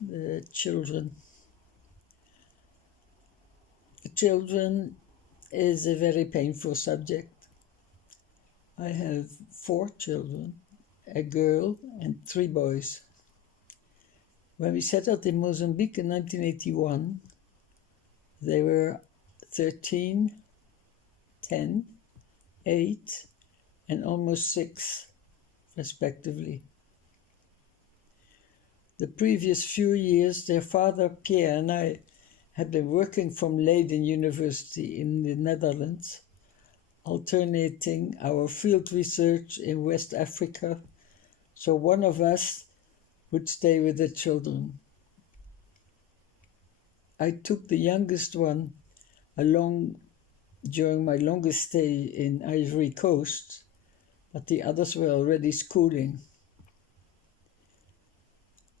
the children. The children is a very painful subject. I have 4 children, a girl and 3 boys. When we settled in Mozambique in 1981, they were 13, 10, 8, and almost 6, respectively. The previous few years, their father, Pierre, and I had been working from Leiden University in the Netherlands, alternating our field research in West Africa, so one of us would stay with the children. I took the youngest one along during my longest stay in Ivory Coast, but the others were already schooling.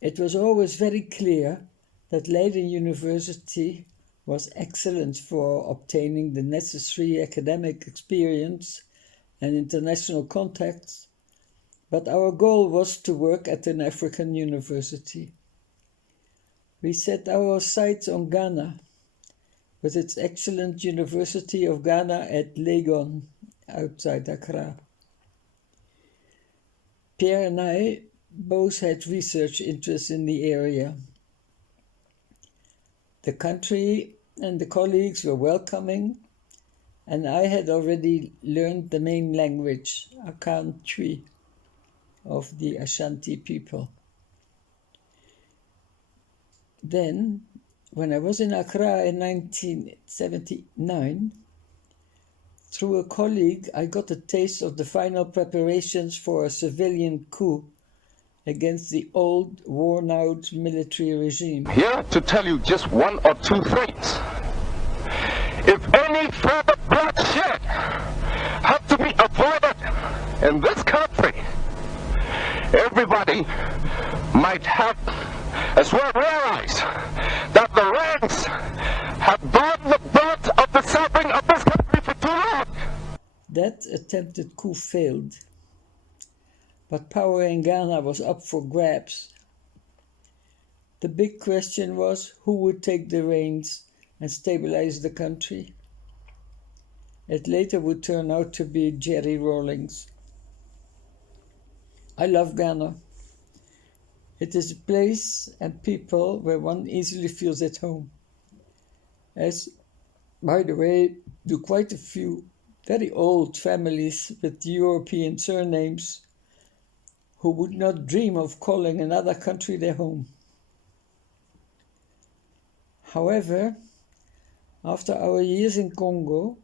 It was always very clear that Leiden University was excellent for obtaining the necessary academic experience and international contacts, but our goal was to work at an African university. We set our sights on Ghana, with its excellent University of Ghana at Legon, outside Accra. Pierre and I both had research interests in the area. The country and the colleagues were welcoming, and I had already learned the main language, Akan Twi, of the Ashanti people. Then, when I was in Accra in 1979, through a colleague, I got a taste of the final preparations for a civilian coup against the old, worn-out military regime. Here to tell you just one or two things. If any further bloodshed have to be avoided in this country, everybody might have as well realize that the ranks have borne the brunt of the suffering of this country for too long. That attempted coup failed, but power in Ghana was up for grabs. The big question was who would take the reins and stabilize the country. It later would turn out to be Jerry Rawlings. I love Ghana. It is a place and people where one easily feels at home. As, by the way, do quite a few very old families with European surnames who would not dream of calling another country their home. However, after our years in Congo,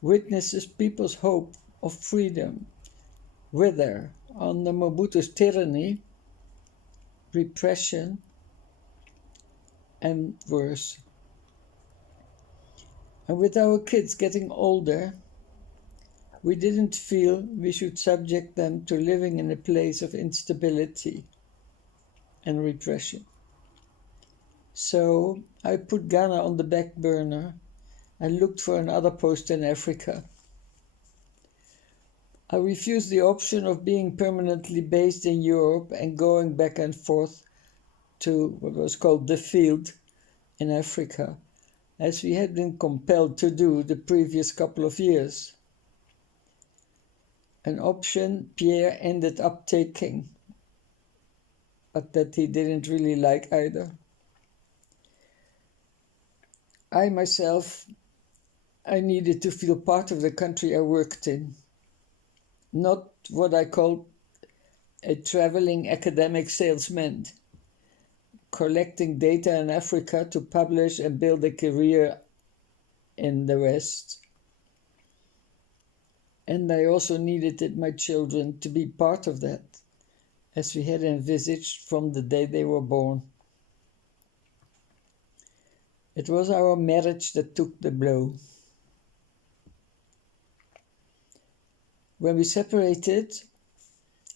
witnesses people's hope of freedom wither under Maputo's tyranny, repression, and worse. And with our kids getting older, we didn't feel we should subject them to living in a place of instability and repression. So I put Ghana on the back burner and looked for another post in Africa. I refused the option of being permanently based in Europe and going back and forth to what was called the field in Africa, as we had been compelled to do the previous couple of years. An option Pierre ended up taking, but that he didn't really like either. I myself, I needed to feel part of the country I worked in, not what I call a traveling academic salesman, collecting data in Africa to publish and build a career in the West. And I also needed my children to be part of that, as we had envisaged from the day they were born. It was our marriage that took the blow. When we separated,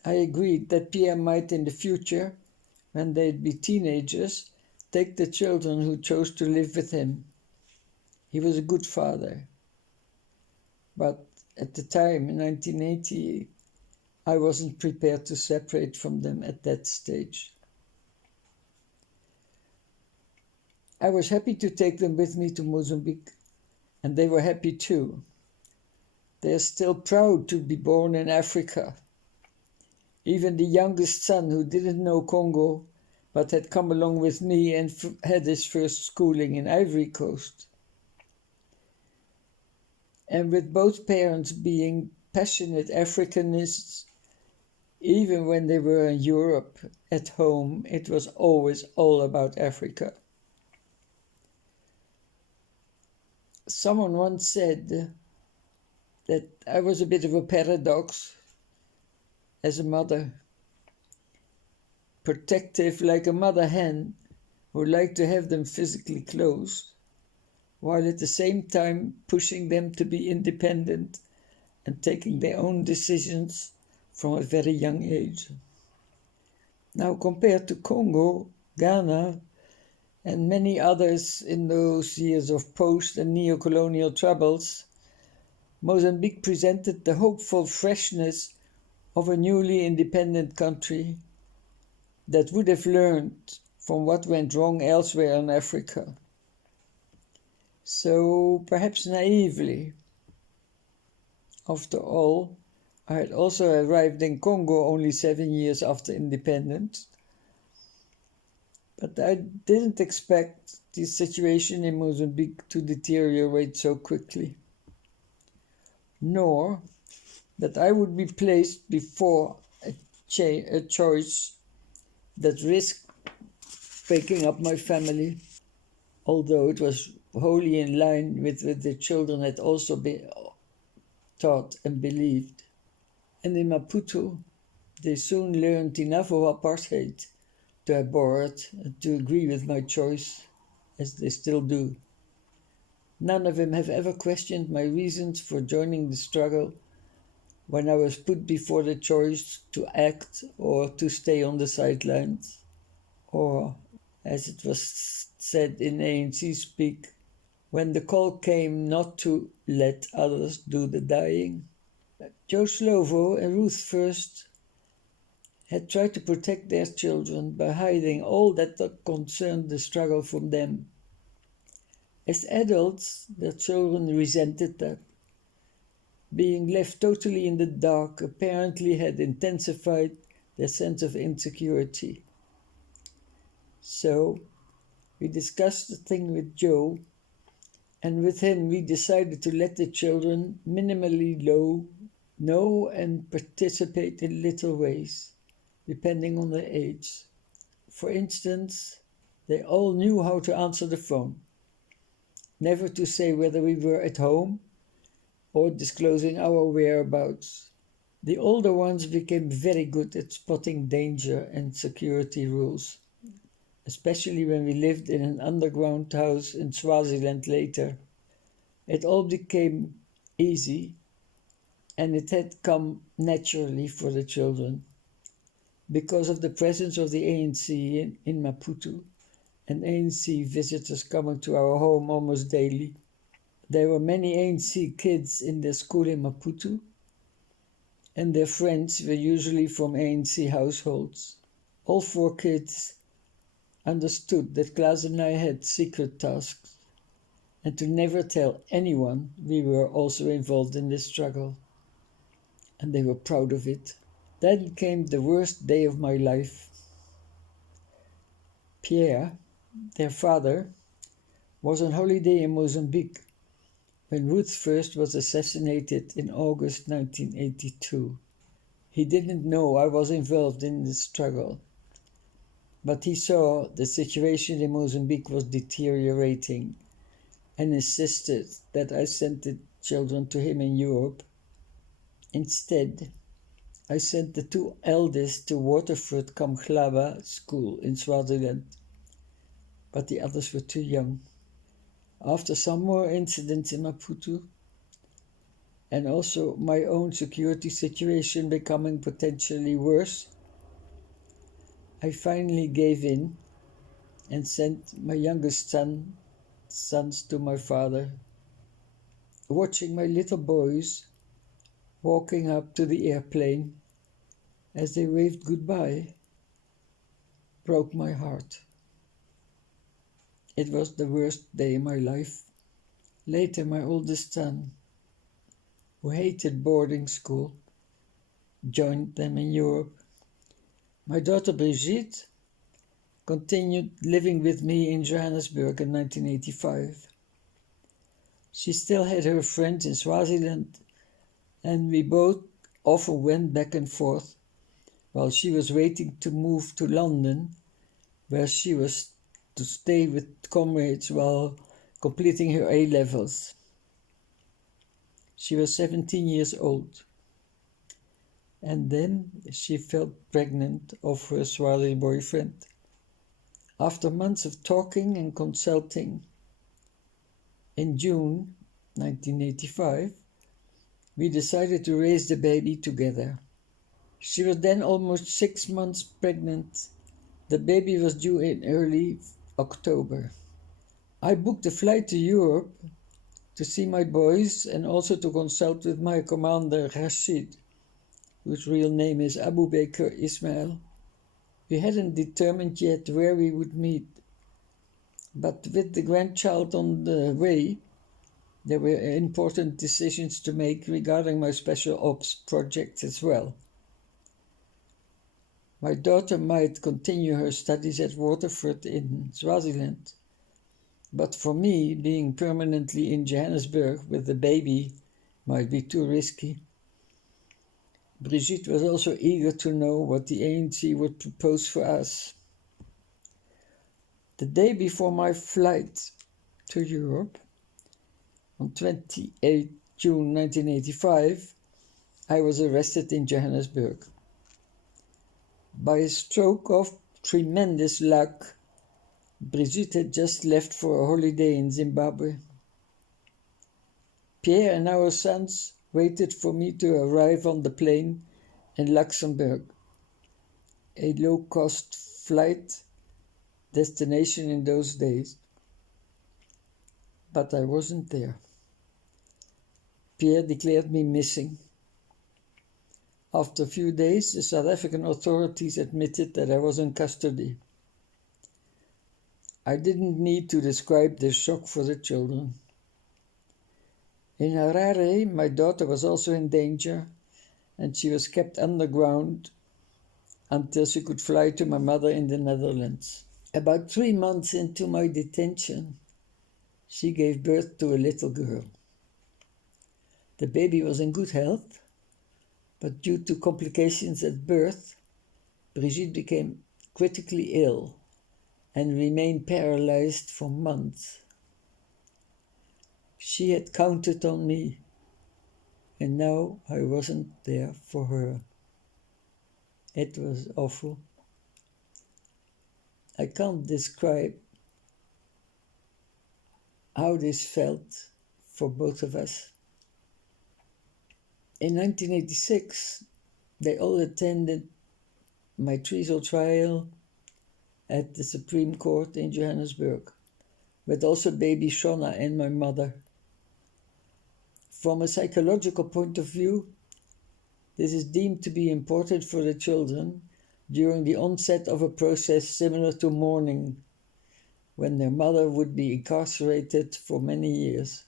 I agreed that Pierre might in the future, when they'd be teenagers, take the children who chose to live with him. He was a good father. But at the time, in 1980, I wasn't prepared to separate from them at that stage. I was happy to take them with me to Mozambique, and they were happy too. They are still proud to be born in Africa. Even the youngest son, who didn't know Congo, but had come along with me and had his first schooling in Ivory Coast. And with both parents being passionate Africanists, even when they were in Europe at home, it was always all about Africa. Someone once said that I was a bit of a paradox as a mother, protective like a mother hen who liked to have them physically close, while at the same time pushing them to be independent and taking their own decisions from a very young age. Now, compared to Congo, Ghana, and many others in those years of post- and neo-colonial troubles, Mozambique presented the hopeful freshness of a newly independent country that would have learned from what went wrong elsewhere in Africa. So, perhaps naively, after all, I had also arrived in Congo only 7 years after independence, but I didn't expect the situation in Mozambique to deteriorate so quickly, nor that I would be placed before a choice that risked breaking up my family, although it was wholly in line with what the children had also been taught and believed. And in Maputo, they soon learned enough of apartheid to abhor it and to agree with my choice, as they still do. None of them have ever questioned my reasons for joining the struggle when I was put before the choice to act or to stay on the sidelines, or, as it was said in ANC speak, when the call came not to let others do the dying. Joe Slovo and Ruth first had tried to protect their children by hiding all that concerned the struggle from them. As adults, their children resented that. Being left totally in the dark apparently had intensified their sense of insecurity. So, we discussed the thing with Joe, and with him we decided to let the children minimally know and participate in little ways, depending on their age. For instance, they all knew how to answer the phone, never to say whether we were at home or disclosing our whereabouts. The older ones became very good at spotting danger and security rules, especially when we lived in an underground house in Swaziland later. It all became easy, and it had come naturally for the children because of the presence of the ANC in Maputo and ANC visitors coming to our home almost daily. There were many ANC kids in their school in Maputo, and their friends were usually from ANC households. All 4 kids understood that Klaas and I had secret tasks, and to never tell anyone we were also involved in this struggle. And they were proud of it. Then came the worst day of my life. Pierre, their father, was on holiday in Mozambique when Ruth first was assassinated in August 1982. He didn't know I was involved in the struggle, but he saw the situation in Mozambique was deteriorating and insisted that I send the children to him in Europe. Instead, I sent the 2 eldest to Waterford Kamhlaba school in Swaziland, but the others were too young. After some more incidents in Maputo, and also my own security situation becoming potentially worse, I finally gave in and sent my youngest sons to my father. Watching my little boys walking up to the airplane as they waved goodbye broke my heart. It was the worst day in my life. Later, my oldest son, who hated boarding school, joined them in Europe. My daughter Brigitte continued living with me in Johannesburg in 1985. She still had her friends in Swaziland, and we both often went back and forth while she was waiting to move to London, where she was to stay with comrades while completing her A-levels. She was 17 years old. And then she fell pregnant of her Swazi boyfriend. After months of talking and consulting, in June 1985, we decided to raise the baby together. She was then almost 6 months pregnant. The baby was due in early October. I booked a flight to Europe to see my boys and also to consult with my commander Rashid, whose real name is Abu Bakr Ismail. We hadn't determined yet where we would meet, but with the grandchild on the way, there were important decisions to make regarding my special ops project as well. My daughter might continue her studies at Waterford in Swaziland, but for me, being permanently in Johannesburg with the baby might be too risky. Brigitte was also eager to know what the ANC would propose for us. The day before my flight to Europe, on 28 June 1985, I was arrested in Johannesburg. By a stroke of tremendous luck, Brigitte had just left for a holiday in Zimbabwe. Pierre and our sons waited for me to arrive on the plane in Luxembourg, a low-cost flight destination in those days. But I wasn't there. Pierre declared me missing. After a few days, the South African authorities admitted that I was in custody. I didn't need to describe the shock for the children. In Harare, my daughter was also in danger, and she was kept underground until she could fly to my mother in the Netherlands. About 3 months into my detention, she gave birth to a little girl. The baby was in good health, but due to complications at birth, Brigitte became critically ill and remained paralyzed for months. She had counted on me, and now I wasn't there for her. It was awful. I can't describe how this felt for both of us. In 1986, they all attended my treason trial at the Supreme Court in Johannesburg, with also baby Shona and my mother. From a psychological point of view, this is deemed to be important for the children during the onset of a process similar to mourning, when their mother would be incarcerated for many years.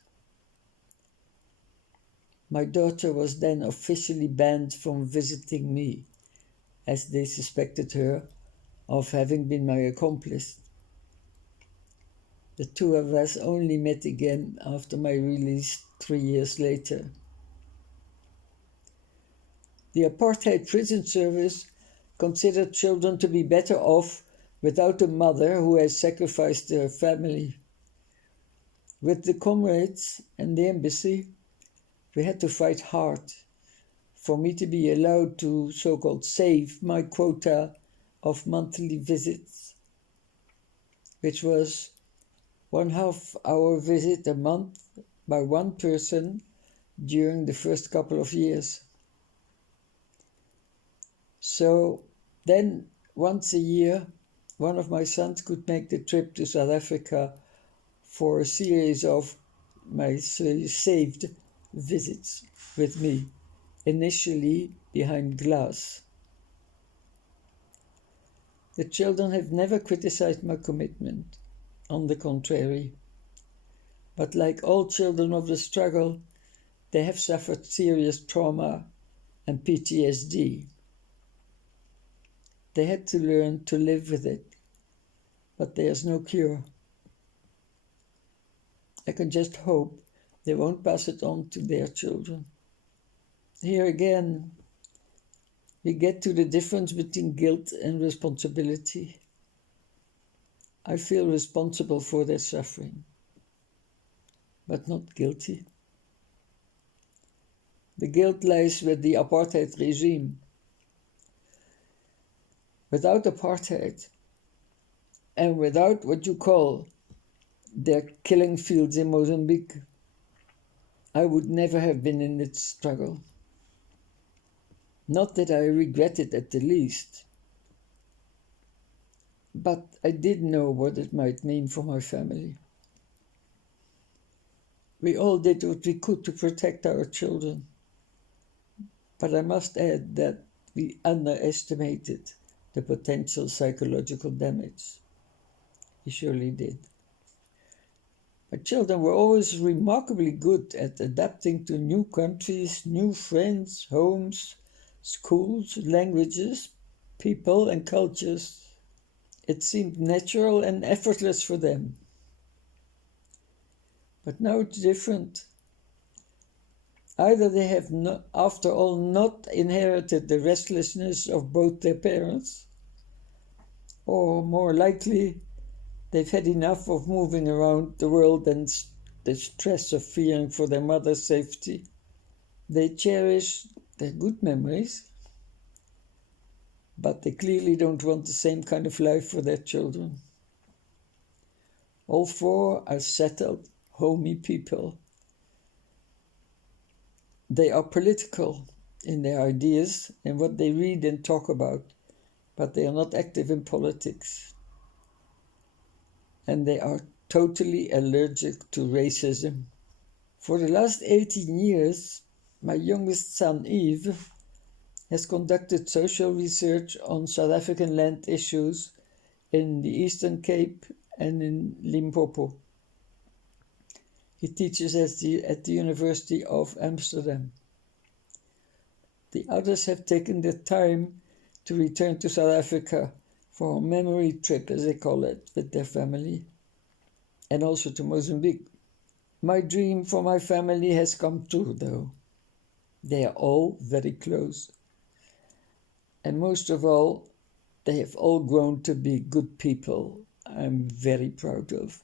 My daughter was then officially banned from visiting me, as they suspected her of having been my accomplice. The two of us only met again after my release 3 years later. The apartheid prison service considered children to be better off without a mother who has sacrificed her family. With the comrades and the embassy, we had to fight hard for me to be allowed to so-called save my quota of monthly visits, which was 1/2 hour visit a month by one person during the first couple of years. So then, once a year, one of my sons could make the trip to South Africa for a series of my saved visits with me, initially behind glass. The children have never criticized my commitment. On the contrary. But like all children of the struggle, they have suffered serious trauma and PTSD. They had to learn to live with it, but there's no cure. I can just hope they won't pass it on to their children. Here again, we get to the difference between guilt and responsibility. I feel responsible for their suffering, but not guilty. The guilt lies with the apartheid regime. Without apartheid, and without what you call their killing fields in Mozambique, I would never have been in its struggle. Not that I regret it at the least, but I did know what it might mean for my family. We all did what we could to protect our children, but I must add that we underestimated the potential psychological damage. We surely did. My children were always remarkably good at adapting to new countries, new friends, homes, schools, languages, people and cultures. It seemed natural and effortless for them. But now it's different. Either they have, after all, not inherited the restlessness of both their parents, or more likely, they've had enough of moving around the world and the stress of fearing for their mother's safety. They cherish their good memories, but they clearly don't want the same kind of life for their children. All four are settled, homey people. They are political in their ideas and what they read and talk about, but they are not active in politics. And they are totally allergic to racism. For the last 18 years, my youngest son, Yves, has conducted social research on South African land issues in the Eastern Cape and in Limpopo. He teaches at the University of Amsterdam. The others have taken the time to return to South Africa for a memory trip, as they call it, with their family, and also to Mozambique. My dream for my family has come true, though. They are all very close. And most of all, they have all grown to be good people I'm very proud of.